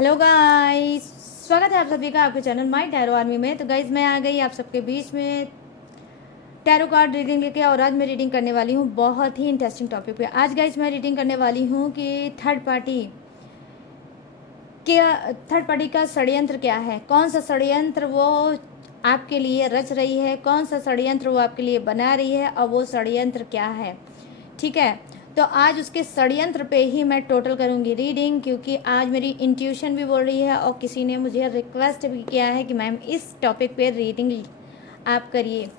Hello guys, स्वागत है आप सभी का आपके चैनल माय टैरो आर्मी में। तो गाइस मैं आ गई आप सबके बीच में टैरो कार्ड रीडिंग लेके, और आज मैं रीडिंग करने वाली हूँ बहुत ही इंटरेस्टिंग टॉपिक पे। आज गाइस मैं रीडिंग करने वाली हूँ कि थर्ड पार्टी का षड्यंत्र क्या है, कौन सा षड्यंत्र वो आपके लिए रच रही है, कौन सा षड्यंत्र वो आपके लिए बना रही है, और वो षड्यंत्र क्या है। ठीक है, तो आज उसके षड्यंत्र पे ही मैं टोटल करूँगी रीडिंग, क्योंकि आज मेरी इंट्यूशन भी बोल रही है और किसी ने मुझे रिक्वेस्ट भी किया है कि मैम इस टॉपिक पे रीडिंग आप करिए।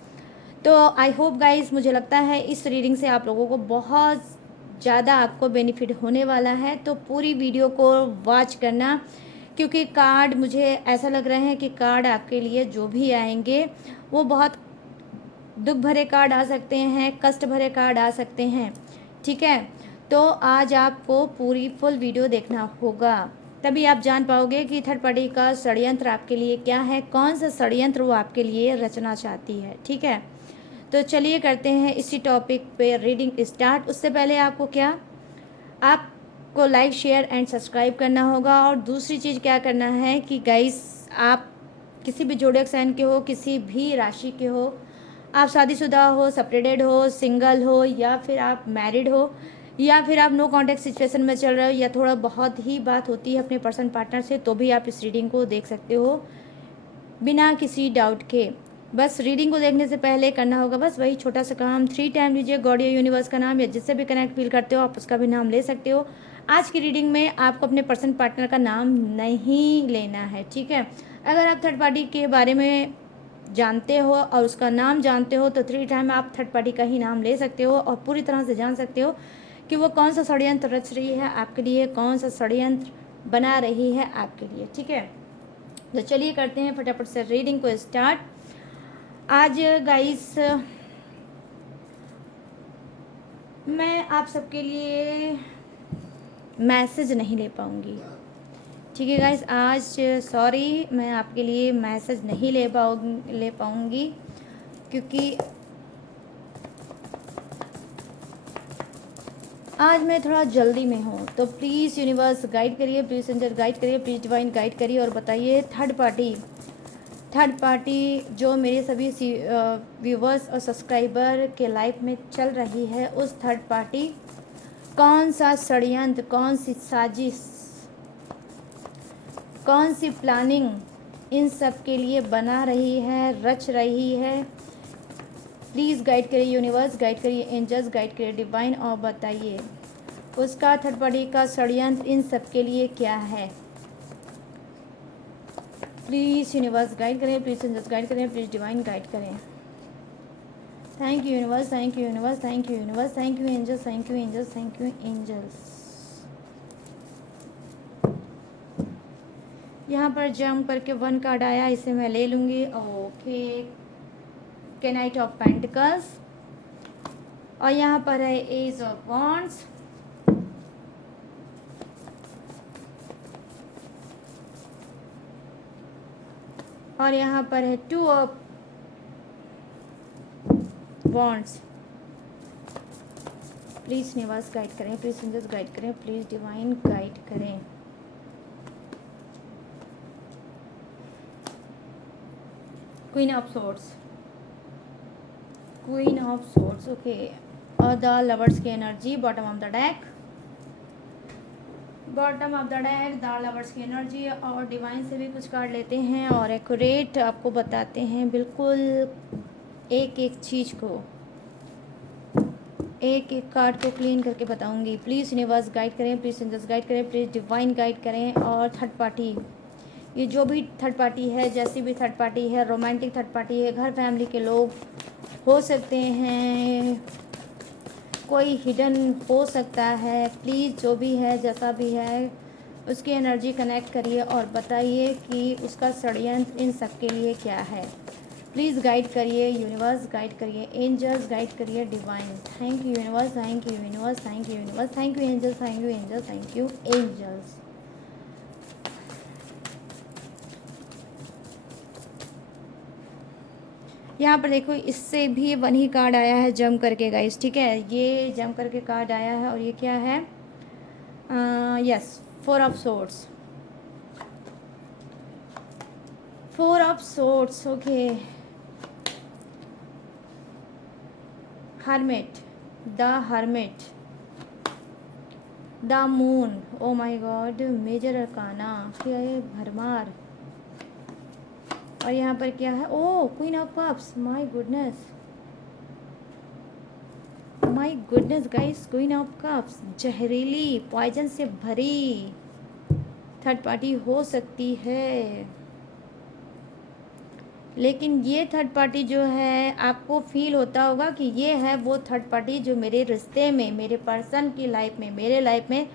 तो आई होप गाइस, मुझे लगता है इस रीडिंग से आप लोगों को बहुत ज़्यादा आपको बेनिफिट होने वाला है। तो पूरी वीडियो को वॉच करना, क्योंकि कार्ड मुझे ऐसा लग रहा है कि कार्ड आपके लिए जो भी आएंगे वो बहुत दुख भरे कार्ड आ सकते हैं, कष्ट भरे कार्ड आ सकते हैं। ठीक है, तो आज आपको पूरी फुल वीडियो देखना होगा, तभी आप जान पाओगे कि थर्ड पार्टी का षड्यंत्र आपके लिए क्या है, कौन सा षड्यंत्र वो आपके लिए रचना चाहती है। ठीक है, तो चलिए करते हैं इसी टॉपिक पे रीडिंग स्टार्ट। उससे पहले आपको लाइक शेयर एंड सब्सक्राइब करना होगा। और दूसरी चीज़ क्या करना है कि गाइस, आप किसी भी जोड़क साइन के हो, किसी भी राशि के हो, आप शादीशुदा हो, सेपरेटेड हो, सिंगल हो, या फिर आप मैरिड हो, या फिर आप नो कांटेक्ट सिचुएशन में चल रहे हो, या थोड़ा बहुत ही बात होती है अपने पर्सन पार्टनर से, तो भी आप इस रीडिंग को देख सकते हो बिना किसी डाउट के। बस रीडिंग को देखने से पहले करना होगा बस वही छोटा सा काम, 3 टाइम लीजिए गॉड या यूनिवर्स का नाम, या जिससे भी कनेक्ट फील करते हो आप उसका भी नाम ले सकते हो। आज की रीडिंग में आपको अपने पर्सन पार्टनर का नाम नहीं लेना है। ठीक है, अगर आप थर्ड पार्टी के बारे में जानते हो और उसका नाम जानते हो तो 3 टाइम आप थर्ड पार्टी का ही नाम ले सकते हो और पूरी तरह से जान सकते हो कि वो कौन सा षड्यंत्र रच रही है आपके लिए, कौन सा षड्यंत्र बना रही है आपके लिए। ठीक है, तो चलिए करते हैं फटाफट से रीडिंग को स्टार्ट। आज गाइस मैं आप सबके लिए मैसेज नहीं ले पाऊँगी। ठीक है गाइस, आज सॉरी, मैं आपके लिए मैसेज नहीं ले पाऊँगी, क्योंकि आज मैं थोड़ा जल्दी में हूँ। तो प्लीज़ यूनिवर्स गाइड करिए, प्लीज़ एंजल गाइड करिए, प्लीज़ डिवाइन गाइड करिए, और बताइए थर्ड पार्टी जो मेरे सभी व्यूवर्स और सब्सक्राइबर के लाइफ में चल रही है, उस थर्ड पार्टी कौन सा षड्यंत्र, कौन सी साजिश, कौन सी प्लानिंग इन सब के लिए बना रही है, रच रही है। प्लीज़ गाइड करिए यूनिवर्स, गाइड करिए एंजल्स, गाइड करिए डिवाइन, और बताइए उसका थर्ड पार्टी का षड्यंत्र इन सब के लिए क्या है। प्लीज़ यूनिवर्स गाइड करें, प्लीज़ एंजल्स गाइड करें, प्लीज़ डिवाइन गाइड करें। Thank you universe, thank you universe, thank you universe, thank you angels, thank you angels, thank you angels. यहाँ पर जंप करके 1 कार्ड आया, इसे मैं ले लूँगी। ओके, नाइट ऑफ पेंटिकल्स, और यहाँ पर है एज ऑफ वॉन्ड्स, और यहाँ पर है 2 of wands. Please universe guide करें, प्लीज़ एंजल्स गाइड करें, प्लीज़ डिवाइन गाइड करें। Queen of swords, queen of swords, okay, और द लवर्स की energy, bottom of the deck, bottom of the deck, the lovers की energy. और divine से भी कुछ कार्ड लेते हैं और एक्यूरेट आपको बताते हैं बिल्कुल एक एक चीज़ को, एक एक कार्ड को क्लीन करके बताऊंगी। प्लीज़ यूनिवर्स गाइड करें, प्लीज़ एंजल्स गाइड करें, प्लीज़ डिवाइन गाइड करें। और थर्ड पार्टी, ये जो भी थर्ड पार्टी है, जैसी भी थर्ड पार्टी है, रोमांटिक थर्ड पार्टी है, घर फैमिली के लोग हो सकते हैं, कोई हिडन हो सकता है, प्लीज़ जो भी है जैसा भी है उसकी एनर्जी कनेक्ट करिए और बताइए कि उसका षड्यंत्र इन सब के लिए क्या है। प्लीज़ गाइड करिए यूनिवर्स, गाइड करिए एंजल्स, गाइड करिए divine. Thank you universe, thank you universe, thank you universe, thank you angels, thank you angels, thank you angels. यहाँ पर देखो, इससे भी 1 ही कार्ड आया है जम करके गाइस। ठीक है, ये जम करके कार्ड आया है, और ये क्या है, yes, 4 of swords. 4 of swords, okay. Hermit, the hermit, the moon, oh my god, major arcana, क्या है, भरमार। और यहाँ पर क्या है, oh queen of cups, my goodness, my goodness guys, queen of cups, जहरीली पॉइजन से भरी थर्ड पार्टी हो सकती है। लेकिन ये थर्ड पार्टी जो है, आपको फील होता होगा कि ये है वो थर्ड पार्टी जो मेरे रिश्ते में, मेरे पर्सन की लाइफ में, मेरे लाइफ में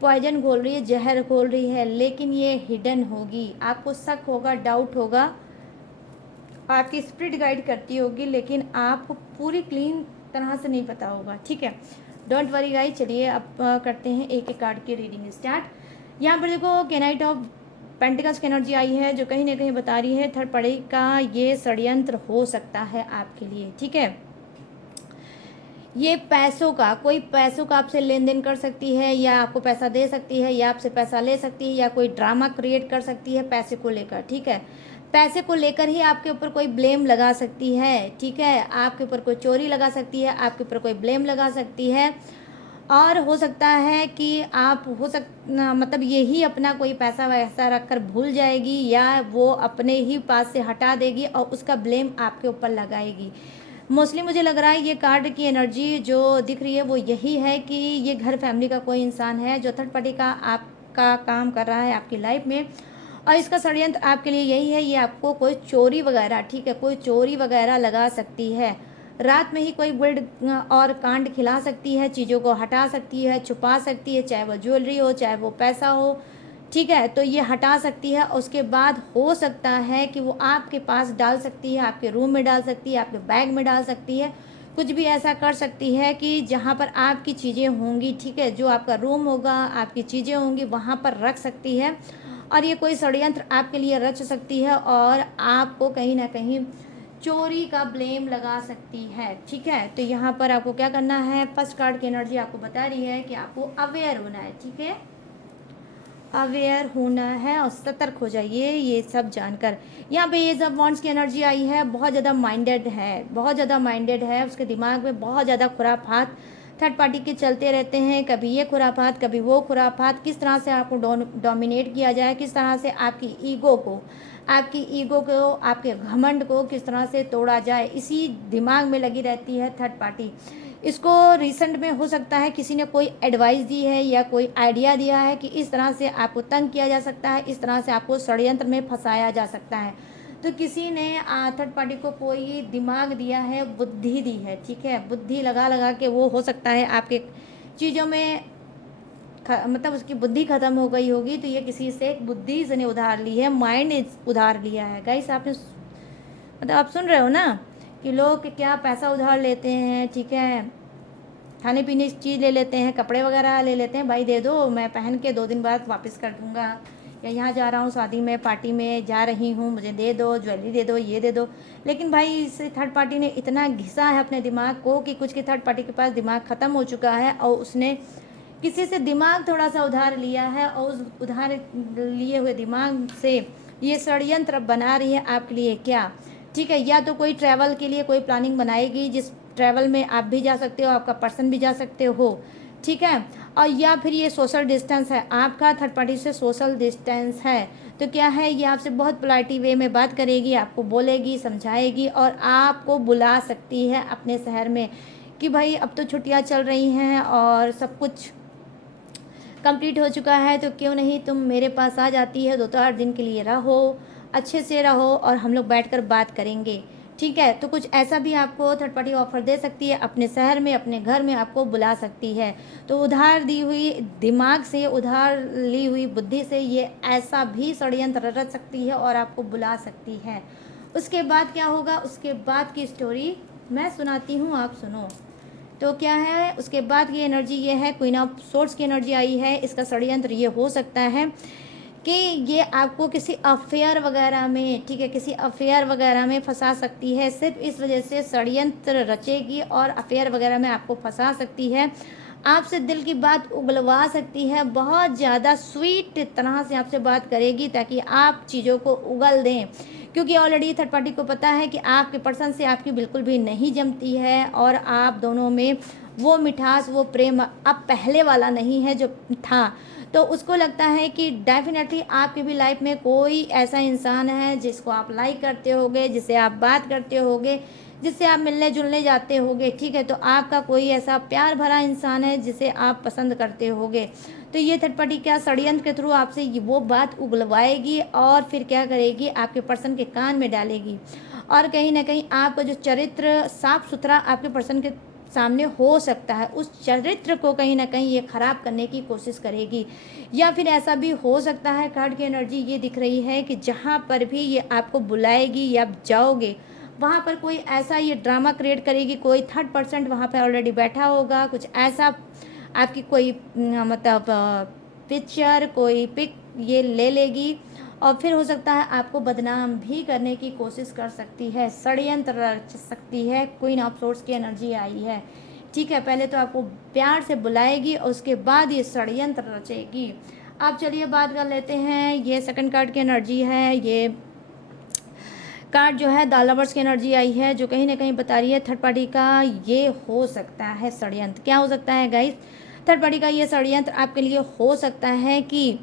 पॉइजन घोल रही है, जहर घोल रही है। लेकिन ये हिडन होगी, आपको शक होगा, डाउट होगा, आपकी स्पिरिट गाइड करती होगी, लेकिन आपको पूरी क्लीन तरह से नहीं पता होगा, ठीक है। डोंट वरी गाइस, चलिए अब करते हैं एक एक कार्ड की रीडिंग स्टार्ट। यहाँ पर देखो नाइट ऑफ पेंटिकल्स की एनर्जी आई है, जो कहीं ना कहीं बता रही है थर्ड पार्टी का ये षड्यंत्र हो सकता है आपके लिए, ठीक है। ये पैसों का, कोई पैसों का आपसे लेन देन कर सकती है, या आपको पैसा दे सकती है, या आपसे पैसा ले सकती है, या कोई ड्रामा क्रिएट कर सकती है पैसे को लेकर, ठीक है। पैसे को लेकर ही आपके ऊपर कोई ब्लेम लगा सकती है, ठीक है। आपके ऊपर कोई चोरी लगा सकती है, आपके ऊपर कोई ब्लेम लगा सकती है। और हो सकता है कि आप मतलब यही अपना कोई पैसा वैसा रख कर भूल जाएगी, या वो अपने ही पास से हटा देगी और उसका ब्लेम आपके ऊपर लगाएगी। मोस्टली मुझे लग रहा है ये कार्ड की एनर्जी जो दिख रही है वो यही है कि ये घर फैमिली का कोई इंसान है जो थर्ड पार्टी का आपका काम कर रहा है आपकी लाइफ में, और इसका षड्यंत्र आपके लिए यही है, ये आपको कोई चोरी वगैरह, ठीक है, कोई चोरी वगैरह लगा सकती है। रात में ही कोई गुल्ड और कांड खिला सकती है, चीज़ों को हटा सकती है, छुपा सकती है, चाहे वो ज्वेलरी हो, चाहे वो पैसा हो, ठीक है। तो ये हटा सकती है, उसके बाद हो सकता है कि वो आपके पास डाल सकती है, आपके रूम में डाल सकती है, आपके बैग में डाल सकती है, कुछ भी ऐसा कर सकती है कि जहाँ पर आपकी चीज़ें होंगी, ठीक है, जो आपका रूम होगा, आपकी चीज़ें होंगी, वहाँ पर रख सकती है। और ये कोई षड्यंत्र आपके लिए रच सकती है और आपको कहीं ना कहीं चोरी का ब्लेम लगा सकती है, ठीक है। तो यहाँ पर आपको क्या करना है, फर्स्ट कार्ड की एनर्जी आपको बता रही है कि आपको अवेयर होना है, ठीक है, अवेयर होना है और सतर्क हो जाइए ये सब जानकर। यहाँ पे ये सब वॉन्ड्स की एनर्जी आई है, बहुत ज़्यादा माइंडेड है, बहुत ज़्यादा माइंडेड है, उसके दिमाग में बहुत ज़्यादा खुराफात थर्ड पार्टी के चलते रहते हैं, कभी ये खुराफात कभी वो खुराफात, किस तरह से आपको डोमिनेट किया जाए, किस तरह से आपकी ईगो को, आपके घमंड को किस तरह से तोड़ा जाए, इसी दिमाग में लगी रहती है थर्ड पार्टी। इसको रिसेंट में हो सकता है किसी ने कोई एडवाइस दी है या कोई आइडिया दिया है कि इस तरह से आपको तंग किया जा सकता है, इस तरह से आपको षड्यंत्र में फंसाया जा सकता है। तो किसी ने थर्ड पार्टी को कोई दिमाग दिया है, बुद्धि दी है, ठीक है, बुद्धि लगा लगा के वो हो सकता है आपके चीज़ों में मतलब उसकी बुद्धि खत्म हो गई होगी, तो ये किसी से बुद्धि से ने उधार ली है, माइंड ने उधार लिया है। गाइस आपने मतलब आप सुन रहे हो ना कि लोग क्या पैसा उधार लेते हैं, ठीक है, खाने पीने की चीज़ ले लेते हैं, कपड़े वगैरह ले लेते हैं, भाई दे दो मैं पहन के 2 दिन बाद वापस कर दूंगा, या यहाँ जा रहा हूँ शादी में, पार्टी में जा रही हूँ, मुझे दे दो, ज्वेलरी दे दो, ये दे दो। लेकिन भाई इस थर्ड पार्टी ने इतना घिसा है अपने दिमाग को कि कुछ की थर्ड पार्टी के पास दिमाग ख़त्म हो चुका है और उसने किसी से दिमाग थोड़ा सा उधार लिया है, और उस उधार लिए हुए दिमाग से ये षड्यंत्र बना रही है आपके लिए क्या, ठीक है। या तो कोई ट्रैवल के लिए कोई प्लानिंग बनाएगी जिस ट्रैवल में आप भी जा सकते हो, आपका पर्सन भी जा सकते हो, ठीक है। और या फिर ये सोशल डिस्टेंस है, आपका थर्ड पार्टी से सोशल डिस्टेंस है, तो क्या है, ये आपसे बहुत पोलाइटी वे में बात करेगी, आपको बोलेगी, समझाएगी, और आपको बुला सकती है अपने शहर में कि भाई अब तो छुट्टियां चल रही हैं और सब कुछ कंप्लीट हो चुका है, तो क्यों नहीं तुम मेरे पास आ जाती है, 2-4 दिन के लिए रहो, अच्छे से रहो और हम लोग बैठकर बात करेंगे, ठीक है। तो कुछ ऐसा भी आपको थर्ड पार्टी ऑफर दे सकती है, अपने शहर में, अपने घर में आपको बुला सकती है। तो उधार दी हुई दिमाग से, उधार ली हुई बुद्धि से ये ऐसा भी षड्यंत्र रच सकती है और आपको बुला सकती है। उसके बाद क्या होगा, उसके बाद की स्टोरी मैं सुनाती हूँ, आप सुनो। तो क्या है, उसके बाद की एनर्जी ये है, क्वीन ऑफ सोर्ड्स की एनर्जी आई है। इसका षड्यंत्र ये हो सकता है कि ये आपको किसी अफेयर वगैरह में, ठीक है, किसी अफेयर वगैरह में फंसा सकती है, सिर्फ इस वजह से षड्यंत्र रचेगी और अफेयर वगैरह में आपको फंसा सकती है, आपसे दिल की बात उगलवा सकती है, बहुत ज़्यादा स्वीट तरह से आपसे बात करेगी ताकि आप चीज़ों को उगल दें, क्योंकि ऑलरेडी थर्ड पार्टी को पता है कि आपके पर्सन से आपकी बिल्कुल भी नहीं जमती है और आप दोनों में वो मिठास, वो प्रेम अब पहले वाला नहीं है जो था। तो उसको लगता है कि डेफिनेटली आपकी भी लाइफ में कोई ऐसा इंसान है जिसको आप लाइक करते होगे, जिससे आप बात करते होगे, जिससे आप मिलने जुलने जाते होगे, ठीक है। तो आपका कोई ऐसा प्यार भरा इंसान है जिसे आप पसंद करते होगे। तो ये थर्ड पार्टी क्या षड्यंत्र के थ्रू आपसे वो बात उगलवाएगी और फिर क्या करेगी, आपके पर्सन के कान में डालेगी और कहीं ना कहीं आपका जो चरित्र साफ सुथरा आपके पर्सन के सामने हो सकता है, उस चरित्र को कहीं ना कहीं ये ख़राब करने की कोशिश करेगी। या फिर ऐसा भी हो सकता है, कार्ड की एनर्जी ये दिख रही है कि जहाँ पर भी ये आपको बुलाएगी या आप जाओगे वहाँ पर कोई ऐसा ये ड्रामा क्रिएट करेगी, कोई थर्ड पर्सन वहाँ पर ऑलरेडी बैठा होगा, कुछ ऐसा आपकी कोई मतलब पिक्चर, कोई पिक ये ले लेगी और फिर हो सकता है आपको बदनाम भी करने की कोशिश कर सकती है, षड्यंत्र रच सकती है। क्वीन ऑफ सोर्ड्स की एनर्जी आई है, ठीक है। पहले तो आपको प्यार से बुलाएगी और उसके बाद ये षड्यंत्र रचेगी। अब चलिए बात कर लेते हैं, ये सेकंड कार्ड की एनर्जी है। ये कार्ड जो है द लवर्स की एनर्जी आई है जो कहीं ना कहीं बता रही है थर्ड पार्टी का ये हो सकता है षड्यंत्र। क्या हो सकता है गाइस? थर्ड पार्टी का ये षड्यंत्र आपके लिए हो सकता है कि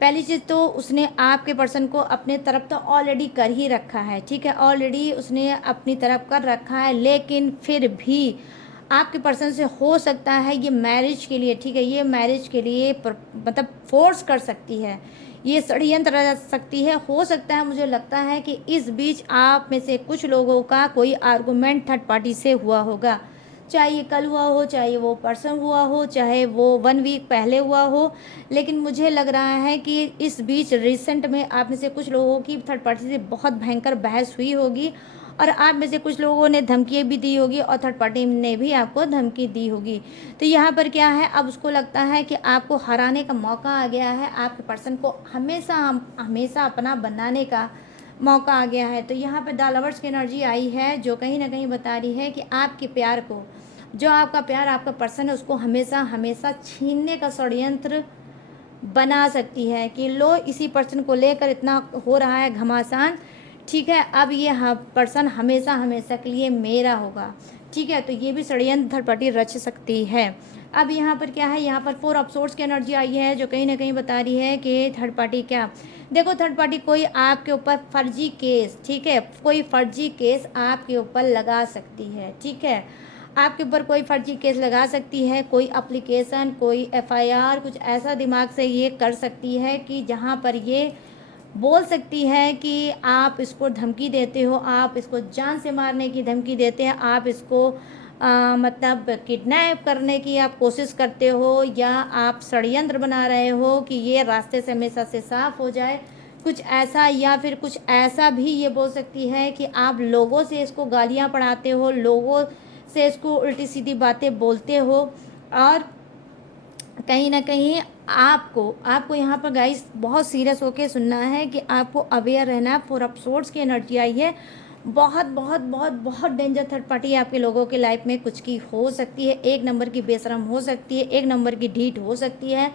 पहली चीज़ तो उसने आपके पर्सन को अपने तरफ तो ऑलरेडी कर ही रखा है, ठीक है। ऑलरेडी उसने अपनी तरफ कर रखा है, लेकिन फिर भी आपके पर्सन से हो सकता है ये मैरिज के लिए, ठीक है, ये मैरिज के लिए मतलब फोर्स कर सकती है, ये षड्यंत्र रच सकती है। हो सकता है, मुझे लगता है कि इस बीच आप में से कुछ लोगों का कोई आर्गूमेंट थर्ड पार्टी से हुआ होगा, चाहे ये कल हुआ हो, चाहे वो परसों हुआ हो, चाहे वो 1 वीक पहले हुआ हो, लेकिन मुझे लग रहा है कि इस बीच रिसेंट में आप में से कुछ लोगों की थर्ड पार्टी से बहुत भयंकर बहस हुई होगी और आप में से कुछ लोगों ने धमकी भी दी होगी और थर्ड पार्टी ने भी आपको धमकी दी होगी। तो यहाँ पर क्या है, अब उसको लगता है कि आपको हराने का मौका आ गया है, आपके पर्सन को हमेशा हमेशा अपना बनाने का मौका आ गया है। तो यहाँ पर द लवर्स की एनर्जी आई है जो कहीं ना कहीं बता रही है कि आपके प्यार को, जो आपका प्यार आपका पर्सन है, उसको हमेशा हमेशा छीनने का षड्यंत्र बना सकती है कि लो इसी पर्सन को लेकर इतना हो रहा है घमासान, ठीक है, अब ये पर्सन हमेशा हमेशा के लिए मेरा होगा, ठीक है। तो ये भी षड्यंत्र थर्ड पार्टी रच सकती है। अब यहाँ पर क्या है, यहाँ पर 4 ऑफ सोर्ड्स की एनर्जी आई है जो कहीं ना कहीं बता रही है कि थर्ड पार्टी क्या, देखो थर्ड पार्टी कोई आपके ऊपर फर्जी केस, ठीक है, कोई फर्जी केस आपके ऊपर लगा सकती है, ठीक है, आपके ऊपर कोई फर्जी केस लगा सकती है, कोई एप्लीकेशन, कोई एफआईआर, कुछ ऐसा दिमाग से ये कर सकती है कि जहाँ पर ये बोल सकती है कि आप इसको धमकी देते हो, आप इसको जान से मारने की धमकी देते हैं, आप इसको मतलब किडनैप करने की आप कोशिश करते हो, या आप षड्यंत्र बना रहे हो कि ये रास्ते से हमेशा से साफ हो जाए, कुछ ऐसा। या फिर कुछ ऐसा भी ये बोल सकती है कि आप लोगों से इसको गालियाँ पढ़ाते हो, लोगों से इसको उल्टी सीधी बातें बोलते हो और कहीं ना कहीं आपको यहाँ पर गाइस बहुत सीरियस होके सुनना है कि आपको अवेयर रहना है। 4 ऑफ सोर्ड्स की एनर्जी आई है, बहुत बहुत बहुत बहुत डेंजर थर्ड पार्टी आपके लोगों के लाइफ में कुछ की हो सकती है, 1 नंबर की बेशरम हो सकती है, 1 नंबर की ढीठ हो सकती है,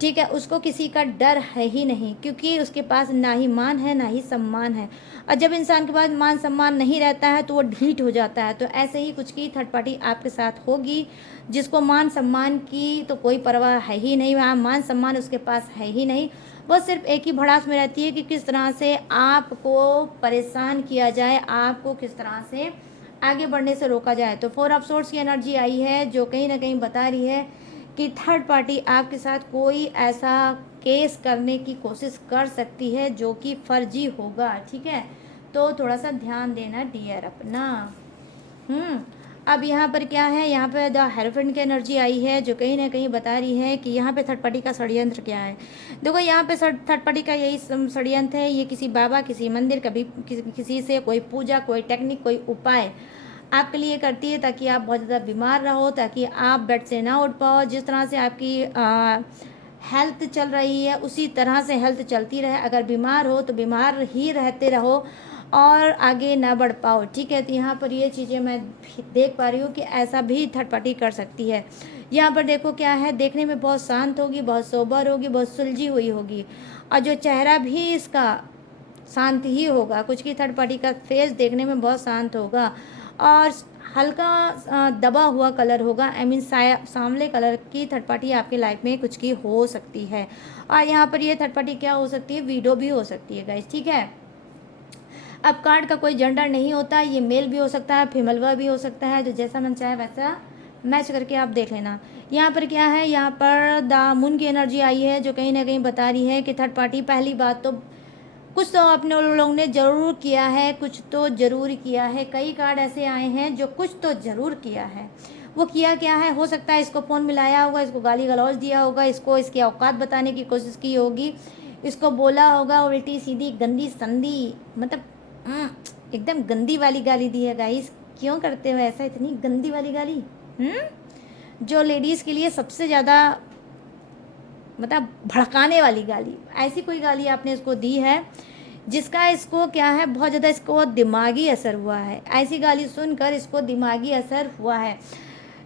ठीक है। उसको किसी का डर है ही नहीं क्योंकि उसके पास ना ही मान है ना ही सम्मान है, और जब इंसान के पास मान सम्मान नहीं रहता है तो वो ढीठ हो जाता है। तो ऐसे ही कुछ की थर्ड पार्टी आपके साथ होगी जिसको मान सम्मान की तो कोई परवाह है ही नहीं, मान सम्मान उसके पास है ही नहीं, वो सिर्फ एक ही भड़ास में रहती है कि किस तरह से आपको परेशान किया जाए, आपको किस तरह से आगे बढ़ने से रोका जाए। तो 4 ऑफ सोर्ड्स की एनर्जी आई है जो कहीं ना कहीं बता रही है कि थर्ड पार्टी आपके साथ कोई ऐसा केस करने की कोशिश कर सकती है जो कि फर्जी होगा, ठीक है। तो थोड़ा सा ध्यान देना डियर अपना। अब यहाँ पर क्या है, यहाँ पे द हेरोफेंट की एनर्जी आई है जो कहीं ना कहीं बता रही है कि यहाँ पे थर्ड पार्टी का षड्यंत्र क्या है। देखो यहाँ पे थर्ड पार्टी का यही षड्यंत्र है, ये किसी बाबा, किसी मंदिर, कभी किसी से कोई पूजा, कोई टेक्निक, कोई उपाय आपके लिए करती है ताकि आप बहुत ज़्यादा बीमार रहो, ताकि आप बेड से ना उठ पाओ। जिस तरह से आपकी हेल्थ चल रही है उसी तरह से हेल्थ चलती रहे, अगर बीमार हो तो बीमार ही रहते रहो और आगे ना बढ़ पाओ, ठीक है। तो यहाँ पर ये चीज़ें मैं देख पा रही हूँ कि ऐसा भी थर्ड पार्टी कर सकती है। यहाँ पर देखो क्या है, देखने में बहुत शांत होगी, बहुत सोबर होगी, बहुत सुलझी हुई होगी, और जो चेहरा भी इसका शांत ही होगा, कुछ की थर्ड पार्टी का फेस देखने में बहुत शांत होगा और हल्का दबा हुआ कलर होगा। आई मीन सांवले कलर की थर्ड पार्टी आपकी लाइफ में कुछ की हो सकती है। और यहाँ पर ये थर्ड पार्टी क्या हो सकती है, विडो भी हो सकती है गाइस, ठीक है। अब कार्ड का कोई जेंडर नहीं होता, ये मेल भी हो सकता है, फीमेल भी हो सकता है, जो जैसा मन चाहे वैसा मैच करके आप देख लेना। यहाँ पर क्या है, यहाँ पर द मून की एनर्जी आई है, जो कहीं ना कहीं बता रही है कि थर्ड पार्टी पहली बात तो कुछ तो अपने लोगों ने ज़रूर किया है, कुछ तो ज़रूर किया है। कई कार्ड ऐसे आए हैं जो कुछ तो ज़रूर किया है। वो किया क्या है, हो सकता है इसको फ़ोन मिलाया होगा, इसको गाली गलौज दिया होगा, इसको इसकी औकात बताने की कोशिश की होगी, इसको बोला होगा उल्टी सीधी गंदी संदी, मतलब एकदम गंदी वाली गाली दी है गाइस। क्यों करते हो ऐसा, इतनी गंदी वाली गाली? जो लेडीज़ के लिए सबसे ज़्यादा मतलब भड़काने वाली गाली, ऐसी कोई गाली आपने इसको दी है जिसका इसको क्या है, बहुत ज़्यादा इसको दिमागी असर हुआ है। ऐसी गाली सुनकर इसको दिमागी असर हुआ है।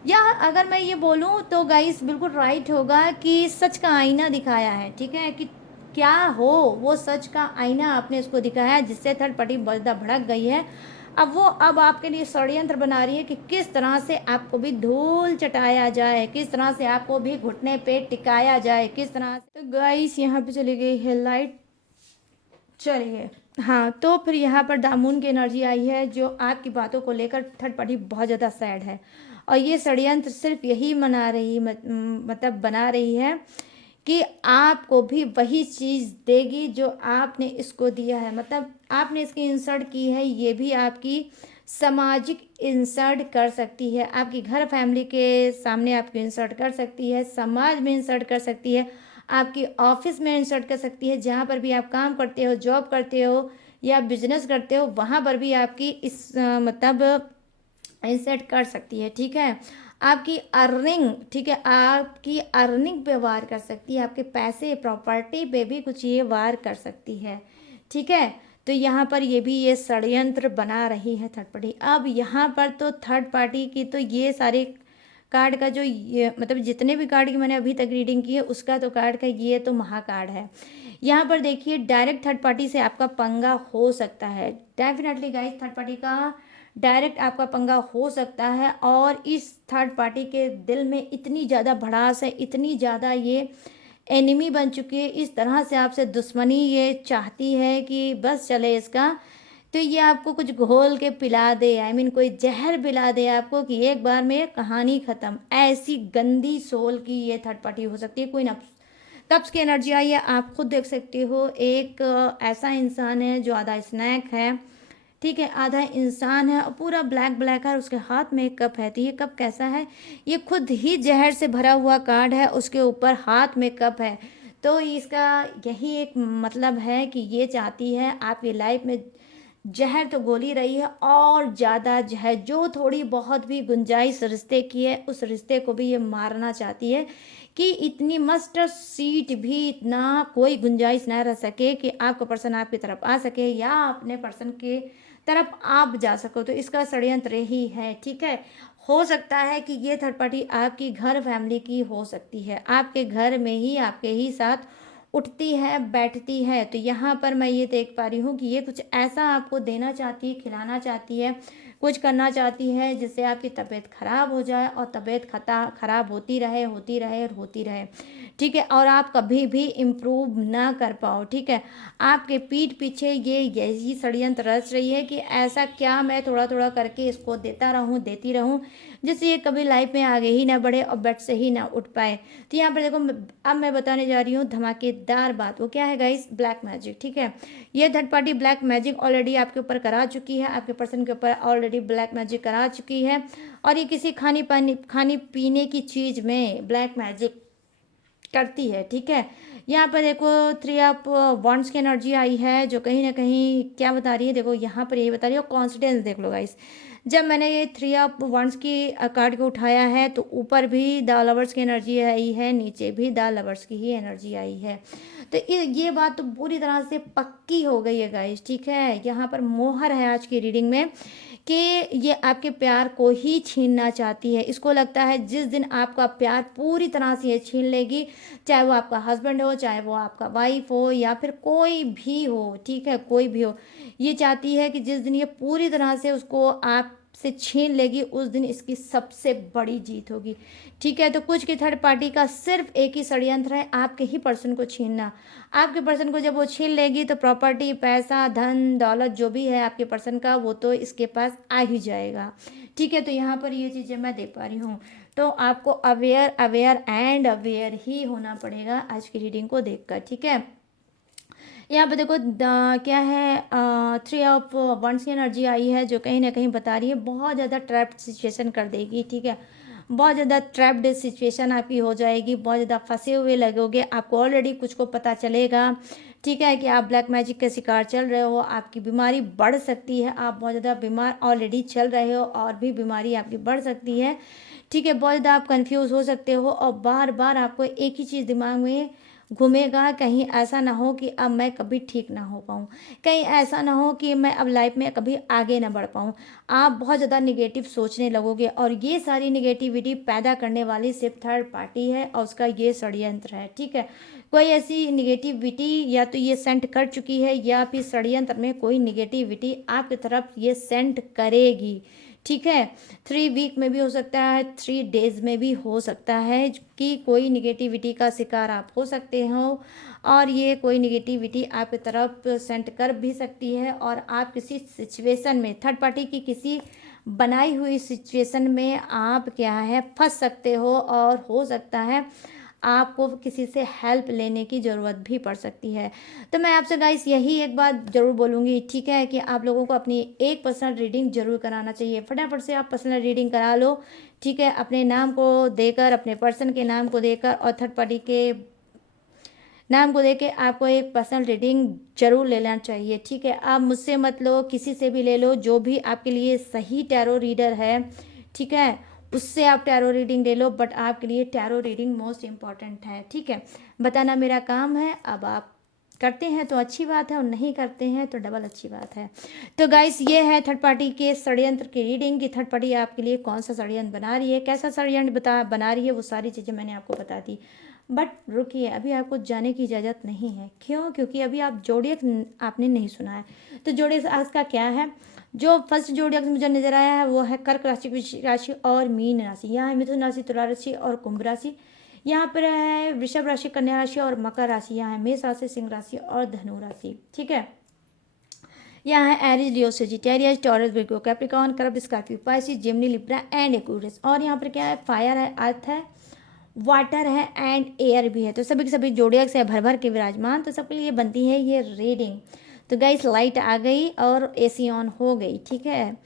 या अगर मैं ये बोलूँ तो गाइस बिल्कुल राइट होगा कि सच का आईना दिखाया है, ठीक है, कि क्या हो वो सच का आईना आपने इसको दिखाया है, जिससे थर्ड पार्टी बहुत ज़्यादा भड़क गई है। अब वो अब आपके लिए षड्यंत्र बना रही है कि किस तरह से आपको भी धूल चटाया जाए, किस तरह से आपको भी घुटने पे टिकाया जाए, किस तरह से। तो गाइस यहाँ पे चली गई है लाइट, चलिए हाँ, तो फिर यहाँ पर दामून की एनर्जी आई है, जो आपकी बातों को लेकर थर्ड पार्टी बहुत ज़्यादा सैड है और ये षड्यंत्र सिर्फ यही मतलब बना रही है कि आपको भी वही चीज़ देगी जो आपने इसको दिया है। मतलब आपने इसकी इंसल्ट की है, ये भी आपकी सामाजिक इंसल्ट कर सकती है, आपकी घर फैमिली के सामने आपकी इंसल्ट कर सकती है, समाज में इंसल्ट कर सकती है, आपकी ऑफिस में इंसल्ट कर सकती है, जहाँ पर भी आप काम करते हो, जॉब करते हो या बिजनेस करते हो, वहाँ पर भी आपकी इस मतलब इंसल्ट कर सकती है, ठीक है। आपकी अर्निंग, ठीक है, आपकी अर्निंग पे वार कर सकती है, आपके पैसे प्रॉपर्टी पे भी कुछ ये वार कर सकती है, ठीक है। तो यहाँ पर ये भी ये षड्यंत्र बना रही है थर्ड पार्टी। अब यहाँ पर तो थर्ड पार्टी की तो ये सारे कार्ड का जो ये मतलब जितने भी कार्ड की मैंने अभी तक रीडिंग की है उसका तो कार्ड का ये तो महाकार्ड है। यहाँ पर देखिए डायरेक्ट थर्ड पार्टी से आपका पंगा हो सकता है, डेफिनेटली गाइस थर्ड पार्टी का डायरेक्ट आपका पंगा हो सकता है। और इस थर्ड पार्टी के दिल में इतनी ज़्यादा भड़ास है, इतनी ज़्यादा ये एनिमी बन चुकी है, इस तरह से आपसे दुश्मनी ये चाहती है कि बस चले इसका, तो ये आपको कुछ घोल के पिला दे, आई मीन कोई जहर पिला दे आपको कि एक बार में कहानी ख़त्म। ऐसी गंदी सोल की ये थर्ड पार्टी हो सकती है। कोई नफ्स की एनर्जी आई है, आप खुद देख सकते हो। एक ऐसा इंसान है जो आधा स्नैक है, ठीक है, आधा इंसान है और पूरा ब्लैक ब्लैक है, उसके हाथ में एक कप है। तो ये कप कैसा है, ये खुद ही जहर से भरा हुआ कार्ड है, उसके ऊपर हाथ में कप है। तो इसका यही एक मतलब है कि ये चाहती है आपकी लाइफ में जहर तो गोली रही है और ज़्यादा जहर, जो थोड़ी बहुत भी गुंजाइश रिश्ते की है उस रिश्ते को भी ये मारना चाहती है कि इतनी मस्टर्ड सीट भी इतना कोई गुंजाइश ना रह सके कि आपका पर्सन आपकी तरफ आ सके या अपने पर्सन के तरफ आप जा सको। तो इसका षड्यंत्र ही है, ठीक है। हो सकता है कि ये थर्ड पार्टी आपकी घर फैमिली की हो सकती है, आपके घर में ही आपके ही साथ उठती है बैठती है। तो यहाँ पर मैं ये देख पा रही हूँ कि ये कुछ ऐसा आपको देना चाहती है, खिलाना चाहती है, कुछ करना चाहती है जिससे आपकी तबीयत खराब हो जाए और तबीयत खराब होती रहे होती रहे और होती रहे, ठीक है, और आप कभी भी इम्प्रूव ना कर पाओ, ठीक है। आपके पीठ पीछे ये यही षड्यंत्र रच रही है कि ऐसा क्या मैं थोड़ा थोड़ा करके इसको देता रहूं देती रहूं जिससे ये कभी लाइफ में आगे ही ना बढ़े और बेड से ही ना उठ पाए। तो यहाँ पर देखो अब मैं बताने जा रही हूँ धमाकेदार बात। वो क्या है गाइस, ब्लैक मैजिक, ठीक है। ये third party black magic already आपके ऊपर करा चुकी है, आपके पर्सन के ऊपर ऑलरेडी ब्लैक मैजिक करा चुकी है और ये किसी खाने पीने की चीज़ में ब्लैक मैजिक करती है, ठीक है। यहाँ पर देखो 3 ऑफ वॉन्ड्स की एनर्जी आई है, जो कहीं ना कहीं क्या बता रही है, देखो यहाँ पर यही बता रही है, कॉन्फिडेंस देख लो गाइस। जब मैंने ये 3 ऑफ वॉन्ड्स की कार्ड को उठाया है तो ऊपर भी द लवर्स की एनर्जी आई है, नीचे भी द लवर्स की ही एनर्जी आई है। तो ये बात तो पूरी तरह से पक्की हो गई है गाइस, ठीक है। यहाँ पर मोहर है आज की रीडिंग में कि ये आपके प्यार को ही छीनना चाहती है। इसको लगता है जिस दिन आपका प्यार पूरी तरह से ये छीन लेगी, चाहे वो आपका हस्बैंड हो, चाहे वो आपका वाइफ हो, या फिर कोई भी हो, ठीक है, कोई भी हो, ये चाहती है कि जिस दिन ये पूरी तरह से उसको आपसे छीन लेगी, उस दिन इसकी सबसे बड़ी जीत होगी। ठीक है, तो कुछ की थर्ड पार्टी का सिर्फ एक ही षड्यंत्र है, आपके ही पर्सन को छीनना। आपके पर्सन को जब वो छीन लेगी तो प्रॉपर्टी, पैसा, धन दौलत जो भी है आपके पर्सन का, वो तो इसके पास आ ही जाएगा। ठीक है, तो यहाँ पर ये चीज़ें मैं देख पा रही हूँ। तो आपको अवेयर अवेयर एंड अवेयर ही होना पड़ेगा आज की रीडिंग को देखकर। ठीक है, यहाँ पे देखो क्या है, 3 ऑफ वंस की एनर्जी आई है, जो कहीं ना कहीं बता रही है बहुत ज़्यादा ट्रैप्ड सिचुएशन कर देगी। ठीक है, बहुत ज़्यादा ट्रैप्ड सिचुएशन आपकी हो जाएगी, बहुत ज़्यादा फंसे हुए लगोगे, आपको ऑलरेडी कुछ को पता चलेगा। ठीक है, कि आप ब्लैक मैजिक के शिकार चल रहे हो, आपकी बीमारी बढ़ सकती है, आप बहुत ज़्यादा बीमार ऑलरेडी चल रहे हो और भी बीमारी आपकी बढ़ सकती है। ठीक है, बहुत ज़्यादा आप कंफ्यूज हो सकते हो और बार बार आपको एक ही चीज़ दिमाग में घूमेगा, कहीं ऐसा ना हो कि अब मैं कभी ठीक ना हो पाऊँ, कहीं ऐसा ना हो कि मैं अब लाइफ में कभी आगे ना बढ़ पाऊँ। आप बहुत ज़्यादा निगेटिव सोचने लगोगे और ये सारी निगेटिविटी पैदा करने वाली सिर्फ थर्ड पार्टी है और उसका ये षड्यंत्र है। ठीक है, कोई ऐसी निगेटिविटी या तो ये सेंड कर चुकी है या फिर षड्यंत्र में कोई निगेटिविटी आपकी तरफ ये सेंड करेगी। ठीक है, 3 वीक में भी हो सकता है, 3 डेज में भी हो सकता है कि कोई निगेटिविटी का शिकार आप हो सकते हो और ये कोई निगेटिविटी आपकी तरफ सेंड कर भी सकती है और आप किसी सिचुएशन में, थर्ड पार्टी की किसी बनाई हुई सिचुएशन में आप क्या है फंस सकते हो और हो सकता है आपको किसी से हेल्प लेने की ज़रूरत भी पड़ सकती है। तो मैं आपसे गाइस यही एक बात ज़रूर बोलूँगी, ठीक है, कि आप लोगों को अपनी एक पर्सनल रीडिंग ज़रूर कराना चाहिए। फटाफट से आप पर्सनल रीडिंग करा लो। ठीक है, अपने नाम को देकर, अपने पर्सन के नाम को देकर और थर्ड पार्टी के नाम को देके आपको एक पर्सनल रीडिंग जरूर ले लेना चाहिए। ठीक है, आप मुझसे मत लो, किसी से भी ले लो, जो भी आपके लिए सही टैरो रीडर है, ठीक है, उससे आप टैरो रीडिंग ले लो, बट आपके लिए टैरो रीडिंग मोस्ट इम्पॉर्टेंट है। ठीक है, बताना मेरा काम है, अब आप करते हैं तो अच्छी बात है और नहीं करते हैं तो डबल अच्छी बात है। तो गाइस ये है थर्ड पार्टी के षड्यंत्र की रीडिंग कि थर्ड पार्टी आपके लिए कौन सा षड्यंत्र बना रही है, कैसा षड्यंत्र बना रही है, वो सारी चीज़ें मैंने आपको बता दी। बट रुकिए, अभी आपको जाने की इजाज़त नहीं है। क्यों? क्योंकि अभी आप जोडियक आपने नहीं सुना है। तो जोडियक आज का क्या है, जो फर्स्ट जोडियक मुझे नजर आया है वो है कर्क राशि, वृश्चिक राशि और मीन राशि। यहाँ है मिथुन राशि, तुला राशि और कुंभ राशि। यहाँ पर है वृषभ राशि, कन्या राशि और मकर राशि। यहाँ है मेष राशि, सिंह राशि और धनु राशि। ठीक है, यहाँ है Aries, Leo, Sagittarius, Taurus, Virgo, Capricorn, कर्ब, Scorpio, Pisces, Gemini, Libra and Aquarius. और यहाँ पर क्या है, फायर है, अर्थ है, वाटर है एंड एयर भी है। तो सभी के सभी जोडियक से भर भर के विराजमान, तो सबके लिए बनती है ये रीडिंग। तो गाइस लाइट आ गई और एसी ऑन हो गई। ठीक है,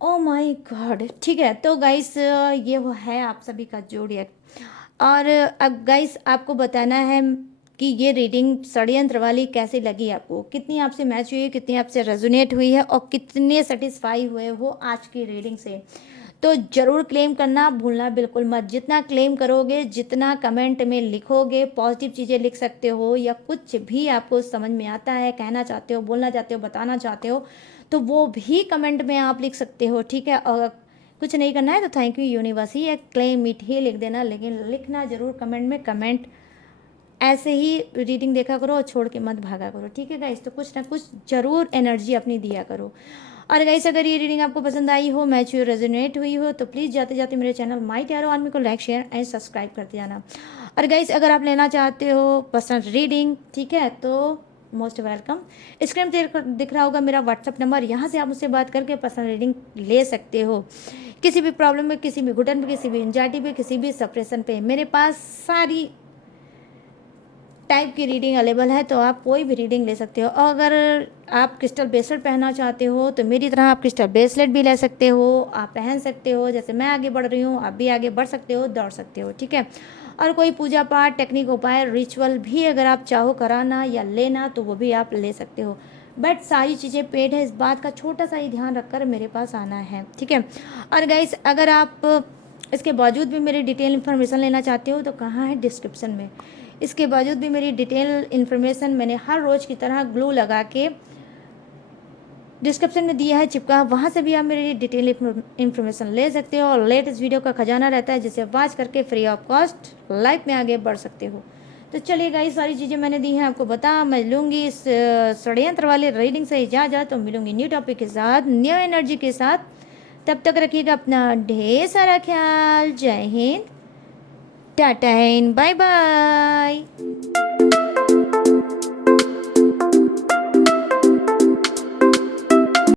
ओ माय गॉड। ठीक है, तो गाइस ये वो है आप सभी का जोडियक। और अब गाइस आपको बताना है कि ये रीडिंग षड्यंत्र वाली कैसी लगी आपको, कितनी आपसे मैच हुई है, कितनी आपसे रेजोनेट हुई है और कितने सेटिस्फाई हुए हो आज की रीडिंग से। तो ज़रूर क्लेम करना भूलना बिल्कुल मत। जितना क्लेम करोगे, जितना कमेंट में लिखोगे, पॉजिटिव चीज़ें लिख सकते हो या कुछ भी आपको समझ में आता है, कहना चाहते हो, बोलना चाहते हो, बताना चाहते हो, तो वो भी कमेंट में आप लिख सकते हो। ठीक है, और कुछ नहीं करना है तो थैंक यू यूनिवर्स ही या क्लेम इट ही लिख देना, लेकिन लिखना ज़रूर कमेंट में। कमेंट ऐसे ही रीडिंग देखा करो और छोड़ के मत भागा करो। ठीक है गाइस, तो कुछ ना कुछ ज़रूर एनर्जी अपनी दिया करो। और गाइस अगर ये रीडिंग आपको पसंद आई हो, मैच हुई, रेजोनेट हुई हो, तो प्लीज़ जाते जाते मेरे चैनल माय टैरो आर्मी को लाइक, शेयर एंड सब्सक्राइब करते जाना। और गाइस अगर आप लेना चाहते हो पर्सनल रीडिंग, ठीक है, तो मोस्ट वेलकम। स्क्रीन पर दिख रहा होगा मेरा व्हाट्सअप नंबर, यहाँ से आप मुझसे बात करके पर्सनल रीडिंग ले सकते हो। किसी भी प्रॉब्लम में, किसी भी घुटन में, किसी भी एंजाइटी पे, किसी भी सप्रेशन पे, मेरे पास सारी टाइप की रीडिंग अवेलेबल है, तो आप कोई भी रीडिंग ले सकते हो। और अगर आप क्रिस्टल ब्रेसलेट पहनना चाहते हो तो मेरी तरह आप क्रिस्टल ब्रेसलेट भी ले सकते हो, आप पहन सकते हो। जैसे मैं आगे बढ़ रही हूँ, आप भी आगे बढ़ सकते हो, दौड़ सकते हो। ठीक है, और कोई पूजा पाठ, टेक्निक, उपाय, रिचुअल भी अगर आप चाहो कराना या लेना तो वो भी आप ले सकते हो। बट सारी चीज़ें पेड है, इस बात का छोटा सा ही ध्यान रखकर मेरे पास आना है। ठीक है, और गाइस अगर आप इसके बावजूद भी मेरी डिटेल इन्फॉर्मेशन लेना चाहते हो तो कहाँ है, डिस्क्रिप्शन में। इसके बावजूद भी मेरी डिटेल इन्फॉर्मेशन मैंने हर रोज़ की तरह ग्लू लगा के डिस्क्रिप्शन में दिया है चिपका, वहाँ से भी आप मेरी डिटेल इन्फॉर्मेशन ले सकते हो और लेटेस्ट वीडियो का खजाना रहता है जिसे वॉच करके फ्री ऑफ कॉस्ट लाइफ में आगे बढ़ सकते हो। तो चलिए गाइस, सारी चीज़ें मैंने दी हैं आपको बता। मैं लूँगी इस षड्यंत्र वाले रीडिंग से इजाज़त, तो मिलूँगी न्यू टॉपिक के साथ, न्यू एनर्जी के साथ। तब तक रखिएगा अपना ढेर सारा ख्याल। Jai Hind, tata and bye bye.